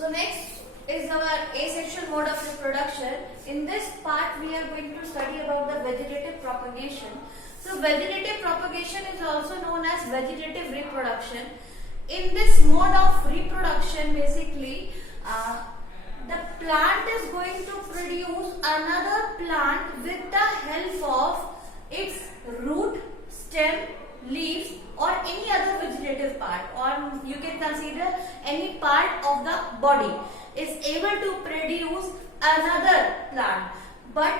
So next is our asexual mode of reproduction. In this part we are going to study about the vegetative propagation. So vegetative propagation is also known as vegetative reproduction. In this mode of reproduction, basically the plant is going to produce another plant with the help of its root, stem, leaves or any other vegetative part, or you can consider any part of the body is able to produce another plant. But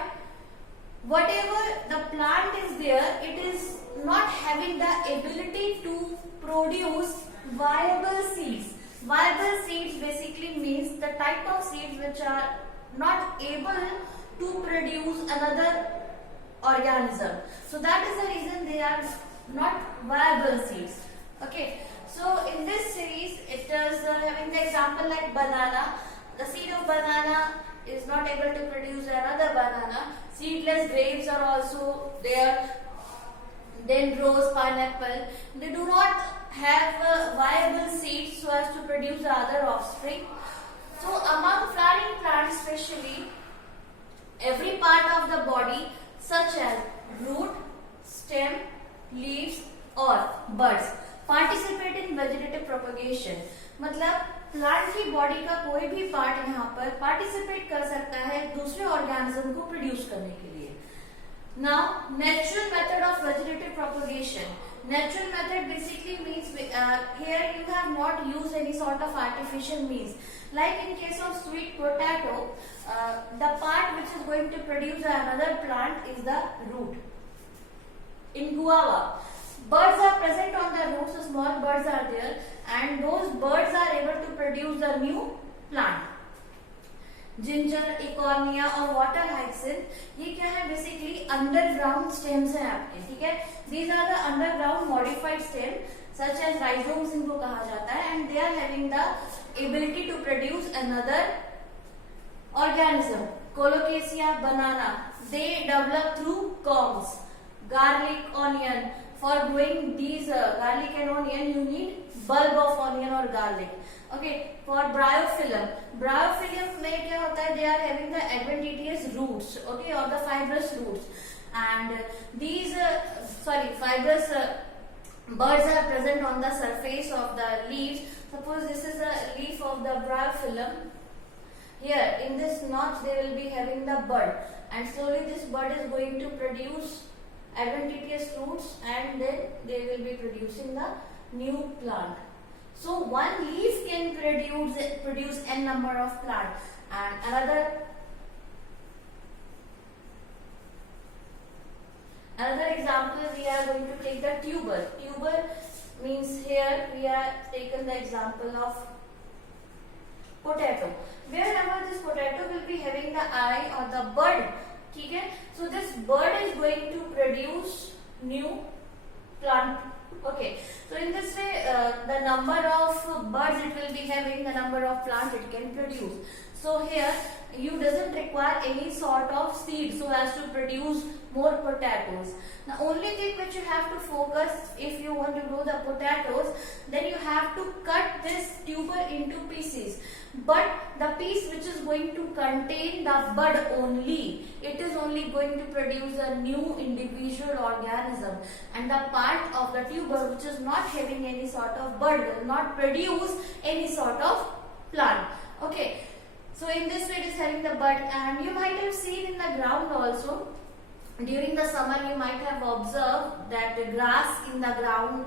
whatever the plant is there, it is not having the ability to produce viable seeds. Viable seeds basically means the type of seeds which are not able to produce another organism. So that is the reason they are not viable seeds. Okay. So in this series, it is having the example like banana. The seed of banana is not able to produce another banana. Seedless grapes are also there. Then rose, pineapple. They do not have viable seeds so as to produce other offspring. So among flowering plants especially, every part of the body such as root, stem, leaves or buds participate in vegetative propagation. मतलब plant की body का कोई भी part यहाँ पर participate कर सकता है दूसरे ऑर्गेनिज्म को प्रोड्यूस करने के लिए. Now, natural method of vegetative propagation. Natural method basically means here you have not used any sort of artificial means. Like in case of sweet potato, the part which is going to produce another plant is the root. In guava, birds are present on the roots, so small birds are there, and those birds are able to produce the new plant. Ginger, Eichhornia और water hyacinth ये क्या है basically underground stems हैं आपके. ठीक है, these are the underground modified stem such as rhizomes इनको कहा जाता है and they are having the ability to produce another organism. Colocasia, banana, they develop through corms. Garlic, onion, for growing these garlic and onion you need bulb of onion or garlic. Okay, for bryophyllum, bryophyllum में क्या होता है, they are having the adventitious roots, okay, or the fibrous roots, and these fibrous buds are present on the surface of the leaves. Suppose this is a leaf of the bryophyllum. Here in this notch they will be having the bud, and slowly this bud is going to produce adventitious roots and then they will be producing the new plant. So one leaf can produce n number of plant. And another example we are going to take the tuber. Tuber means here we are taken the example of potato. Wherever this potato will be having the eye or the bud, ठीक है, so this bud is going to produce new plant. Okay, so in this way the number of buds it will be having, the number of plants it can produce. So here you doesn't require any sort of seed so as to produce more potatoes. The only thing which you have to focus if you want to grow the potatoes, then you have to cut this tuber into pieces. But the piece which is going to contain the bud only, it is only going to produce a new individual organism, and the part of the tuber which is not having any sort of bud will not produce any sort of plant. Okay, so in this way it is having the bud, and you might have seen in the ground also. During the summer you might have observed that the grass in the ground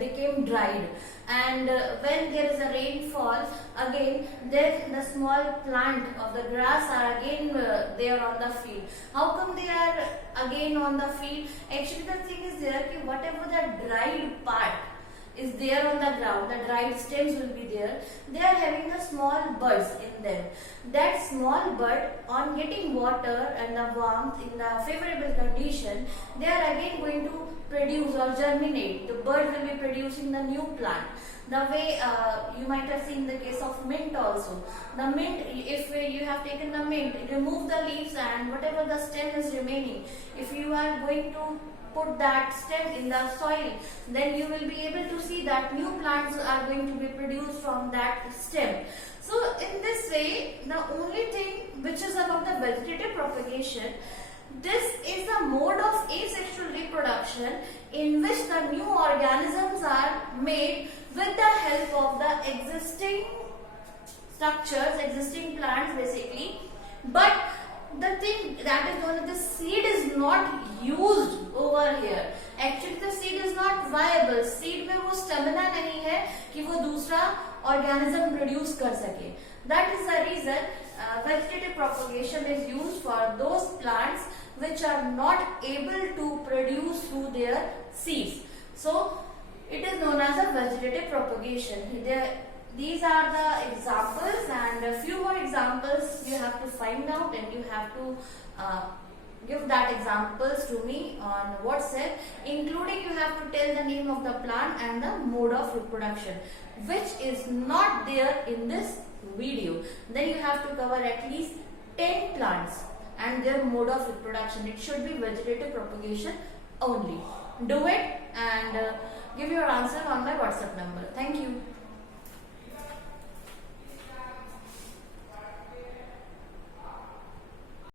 became dried, and when there is a rainfall again, then the small plant of the grass are again there on the field. How come they are again on the field? Actually the thing is there that whatever the dried part is there on the ground, the dried stems will be there, they are having the small buds in them. That small bud, on getting water and the warmth in the favorable condition, they are again going to produce or germinate. The bud will be producing the new plant. The way you might have seen the case of mint also. The mint, if you have taken the mint, remove the leaves and whatever the stem is remaining, if you are going to put that stem in the soil, then you will be able to see that new plants are going to be produced from that stem. So in this way, the only thing which is about the vegetative propagation, this is a mode of asexual reproduction in which the new organisms are made with the help of the existing structures, existing plants basically. But the thing that is known as the seed is not used over here. Actually the seed is not viable. Seed में वो stamina नहीं है कि वो दूसरा organism produce कर सके. That is the reason vegetative propagation is used for those plants which are not able to produce through their seeds. So it is known as a vegetative propagation. These are the examples, and a few more examples you have to find out, and you have to give that examples to me on WhatsApp, including you have to tell the name of the plant and the mode of reproduction, which is not there in this video. Then you have to cover at least 10 plants and their mode of reproduction. It should be vegetative propagation only. Do it and give your answer on my WhatsApp number. Thank you.